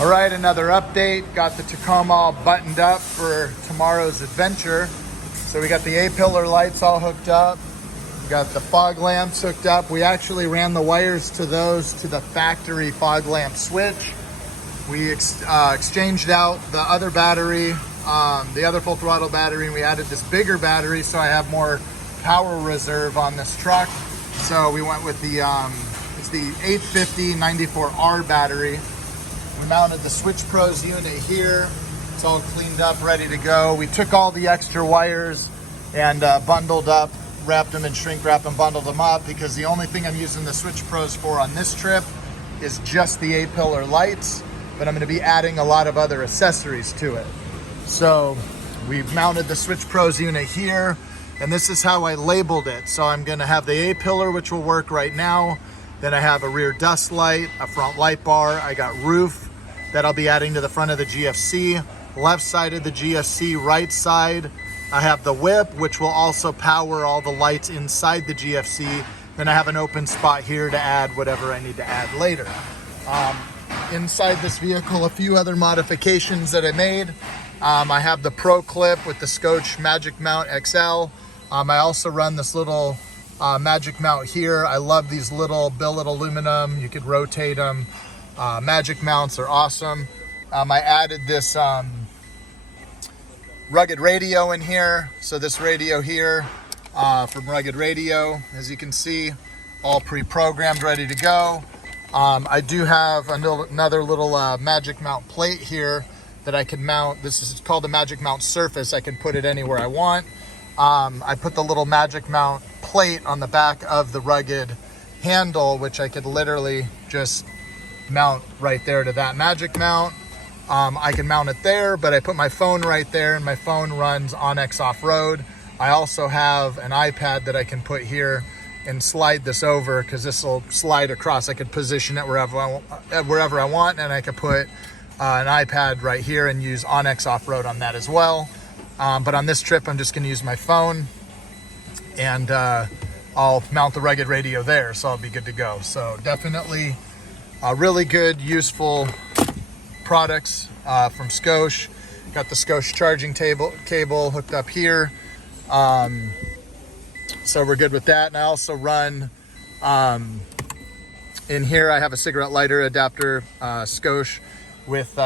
All right, another update. Got the Tacoma all buttoned up for tomorrow's adventure. So we got the A-pillar lights all hooked up. We got the fog lamps hooked up. We actually ran the wires to those to the factory fog lamp switch. We exchanged out the other battery, the other full throttle battery, and we added this bigger battery so I have more power reserve on this truck. So we went with the, it's the 850 94R battery. We mounted the Switch Pros unit here. It's all cleaned up, ready to go. We took all the extra wires and bundled up, wrapped them in shrink wrap and bundled them up, because the only thing I'm using the Switch Pros for on this trip is just the A-pillar lights, but I'm going to be adding a lot of other accessories to it. So we've mounted the Switch Pros unit here, and this is how I labeled it. So I'm going to have the A-pillar, which will work right now. Then I have a rear dust light, a front light bar. I got roof that I'll be adding to the front of the GFC. Left side of the GFC, right side, I have the whip, which will also power all the lights inside the GFC. Then I have an open spot here to add whatever I need to add later. Inside this vehicle, a few other modifications that I made. I have the Pro Clip with the Scotch Magic Mount XL. I also run this little Magic Mount here. I love these little billet aluminum. You could rotate them. Magic mounts are awesome. I added this Rugged radio in here. So this radio here from Rugged Radio, as you can see, all pre-programmed, ready to go. I do have another little Magic Mount plate here that I can mount. This is called the Magic Mount Surface. I can put it anywhere I want. I put the little Magic Mount plate on the back of the Rugged handle, which I could literally just mount right there to that Magic Mount. I can mount it there, but I put my phone right there, and my phone runs Onyx Off-Road. I also have an iPad that I can put here and slide this over, because this will slide across. I could position it wherever I want, and I could put an iPad right here and use Onyx Off-Road on that as well. But on this trip, I'm just going to use my phone, and I'll mount the Rugged radio there, so I'll be good to go. So definitely really good, useful products from Scosche. Got the Scosche charging cable hooked up here. So we're good with that. And I also run, in here I have a cigarette lighter adapter, Scosche, with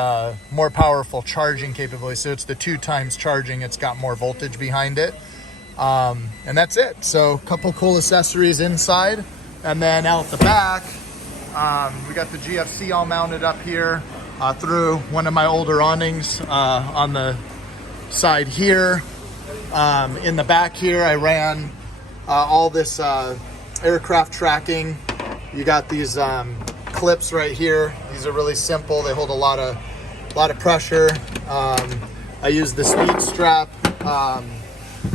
more powerful charging capability. So it's the 2 times charging. It's got more voltage behind it. And that's it. So a couple cool accessories inside. And then out the back, we got the GFC all mounted up here through one of my older awnings on the side here. In the back here, I ran all this aircraft tracking. You got these clips right here. These are really simple. They hold a lot of pressure. I use the speed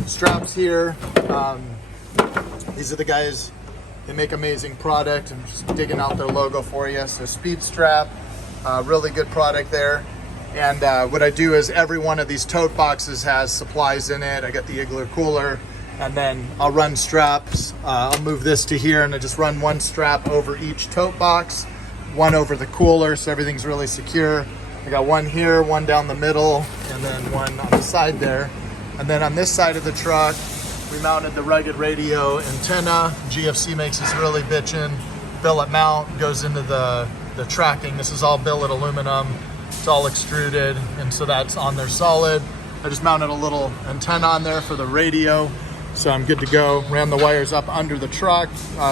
straps here. These are the guys. They make amazing product. I'm just digging out their logo for you. So speed strap, really good product there. And what I do is every one of these tote boxes has supplies in it. I got the Igloo cooler, and then I'll run straps. I'll move this to here, and I just run one strap over each tote box, one over the cooler, so everything's really secure. I got one here, one down the middle, and then one on the side there. And then on this side of the truck, we mounted the Rugged radio antenna. GFC makes this really bitchin' billet mount, goes into the tracking. This is all billet aluminum. It's all extruded, and so that's on there solid. I just mounted a little antenna on there for the radio, so I'm good to go. Ran the wires up under the truck.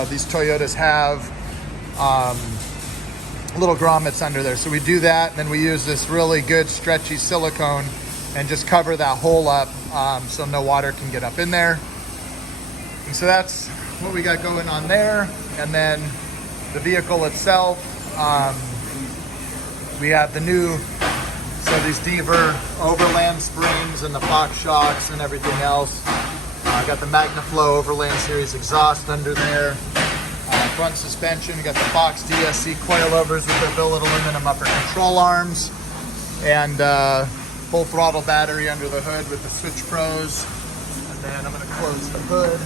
These Toyotas have little grommets under there, so we do that, and then we use this really good stretchy silicone and just cover that hole up so no water can get up in there. And so that's what we got going on there. And then the vehicle itself, we have the new, so these Deaver Overland springs and the Fox shocks and everything else. I got the MagnaFlow Overland Series exhaust under there. Front suspension, we got the Fox DSC coilovers with their billet aluminum upper control arms. And full throttle battery under the hood with the Switch Pros. And then I'm going to close the hood.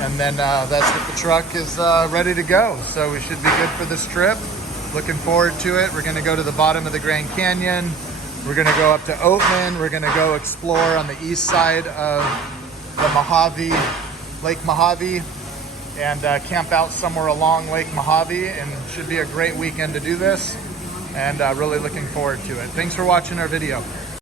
And then that's what the truck is ready to go. So we should be good for this trip. Looking forward to it. We're gonna go to the bottom of the Grand Canyon. We're gonna go up to Oatman. We're gonna go explore on the east side of the Mojave, Lake Mojave, and camp out somewhere along Lake Mojave. And should be a great weekend to do this. And really looking forward to it. Thanks for watching our video.